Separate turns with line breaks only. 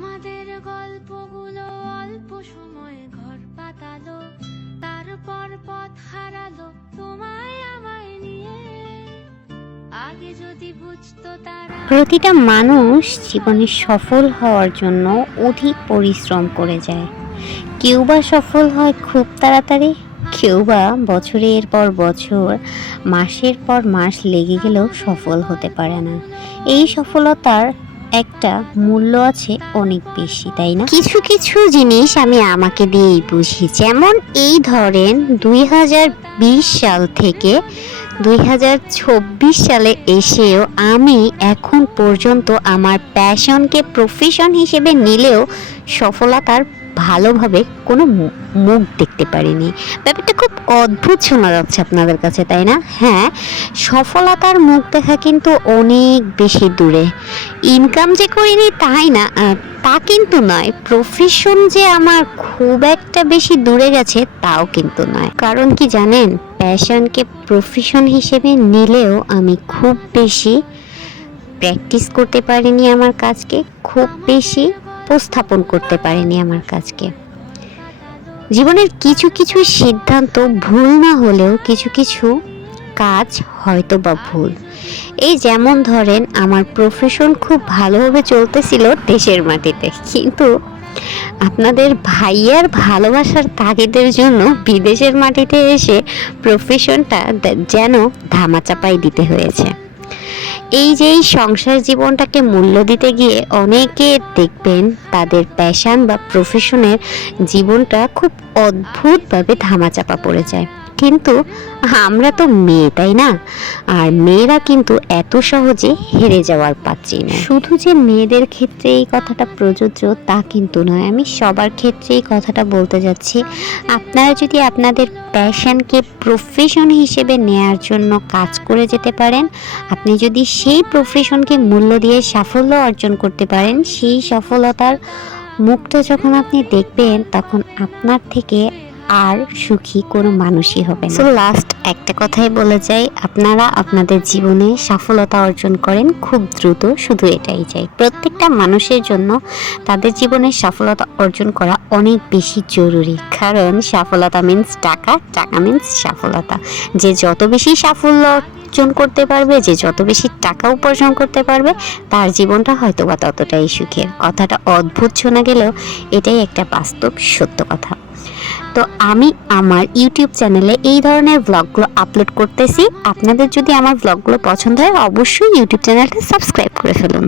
আমাদের গল্পগুলো অল্প সময় ঘর পাতালো, তারপর পথ হারালো তোমায় আমায় নিয়ে। আগে যদি বুঝতো তারা
প্রতিটা মানুষ জীবনে সফল হওয়ার জন্য অধিক পরিশ্রম করে যায়। কেউ বা সফল হয় খুব তাড়াতাড়ি, কেউ বা বছরের পর বছর, মাসের পর মাস লেগে গেলেও সফল হতে পারে না। এই সফলতার একটা মূল্য আছে অনেক বেশি, তাই না? কিছু কিছু জিনিস আমি আমাকে দিয়েই বুঝি। যেমন এই ধরেন দুই হাজার বিশ সাল থেকে দুই হাজার চব্বিশ সালে এসেও আমি এখন পর্যন্ত আমার প্যাশনকে প্রফেশন হিসেবে নিলেও সফলতার ভালোভাবে কোনো মুখ দেখতে পারিনি। ব্যাপারটা খুব অদ্ভুত শোনা যাচ্ছে আপনাদের কাছে, তাই না? হ্যাঁ সফলতার মুখ দেখা কিন্তু অনেক বেশি দূরে। ইনকাম যে করিনি তাই না তা কিন্তু নয়। প্রফেশন যে আমার খুব একটা বেশি দূরে গেছে তাও কিন্তু নয়। কারণ কি জানেন প্যাশনকে প্রফেশন হিসেবে নিলেও আমি খুব বেশি প্র্যাকটিস করতে পারিনি আমার কাজকে, খুব বেশি উপস্থাপন করতে পারিনি আমার কাজকে। জীবনের কিছু কিছু সিদ্ধান্ত ভুল না হলেও কিছু কিছু কাজ হয়তো বা ভুল। এই যেমন ধরেন, আমার প্রফেশন খুব ভালোভাবে চলতেছিল দেশের মাটিতে। কিন্তু আপনাদের ভাইয়ার ভালোবাসার তাগিদের জন্য বিদেশের মাটিতে এসে প্রফেশনটা যেন ধামাচাপাই দিতে হয়েছে। এই যে এই সংসার জীবনটাকে মূল্য দিতে গিয়ে অনেকে দেখবেন তাদের প্যাশান বা প্রফেশনের জীবনটা খুব অদ্ভুতভাবে ধামাচাপা পড়ে যায়। কিন্তু আমরা তো মেয়ে, তাই না? আর মেয়েরা কিন্তু এত সহজে হেরে যাওয়ার পাচ্ছি না শুধু যে মেয়েদের ক্ষেত্রে এই কথাটা প্রযোজ্য তা কিন্তু নয়। আমি সবার ক্ষেত্রে এই কথাটা বলতে যাচ্ছি, আপনারা যদি আপনাদের প্যাশনকে প্রফেশন হিসেবে নেয়ার জন্য কাজ করে যেতে পারেন, আপনি যদি সেই প্রফেশনকে মূল্য দিয়ে সাফল্য অর্জন করতে পারেন, সেই সফলতার মুখটা যখন আপনি দেখবেন, তখন আপনার থেকে আর সুখী কোনো মানুষই হবে না। লাস্ট একটা কথাই বলে যাই, আপনারা আপনাদের জীবনে সফলতা অর্জন করেন খুব দ্রুত, শুধু এটাই চাই। প্রত্যেকটা মানুষের জন্য তাদের জীবনে সফলতা অর্জন করা অনেক বেশি জরুরি। কারণ সফলতা মিন্স টাকা টাকা মিন্স সফলতা। যে যত বেশি সাফল্য অর্জন করতে পারবে, যে যত বেশি টাকা উপার্জন করতে পারবে, তার জীবনটা হয়তো বা ততটাই সুখের। কথাটা অদ্ভুত শোনা গেলেও এটাই একটা বাস্তব সত্য কথা। তো আমি আমার ইউটিউব চ্যানেলে এই ধরনের ব্লগগুলো আপলোড করতেছি। আপনাদের যদি আমার ব্লগগুলো পছন্দ হয়, অবশ্যই ইউটিউব চ্যানেলটা সাবস্ক্রাইব করে ফেলুন।